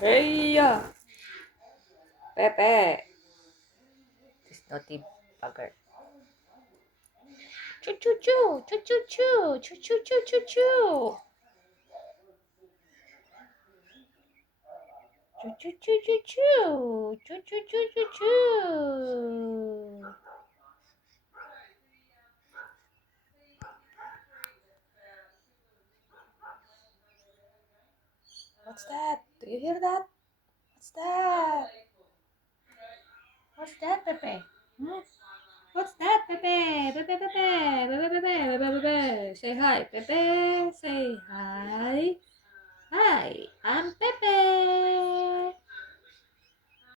Hey, Pepe. This naughty bugger. Choo choo choo, choo choo choo, choo choo choo choo choo. Choo choo choo choo choo, choo choo choo choo choo. What's that? Do you hear that? What's that? What's that, Pepe? Hmm? What's that, Pepe? Pepe, Pepe, Pepe, Pepe, Pepe, Pepe. Say hi, Pepe. Say hi. Hi, I'm Pepe.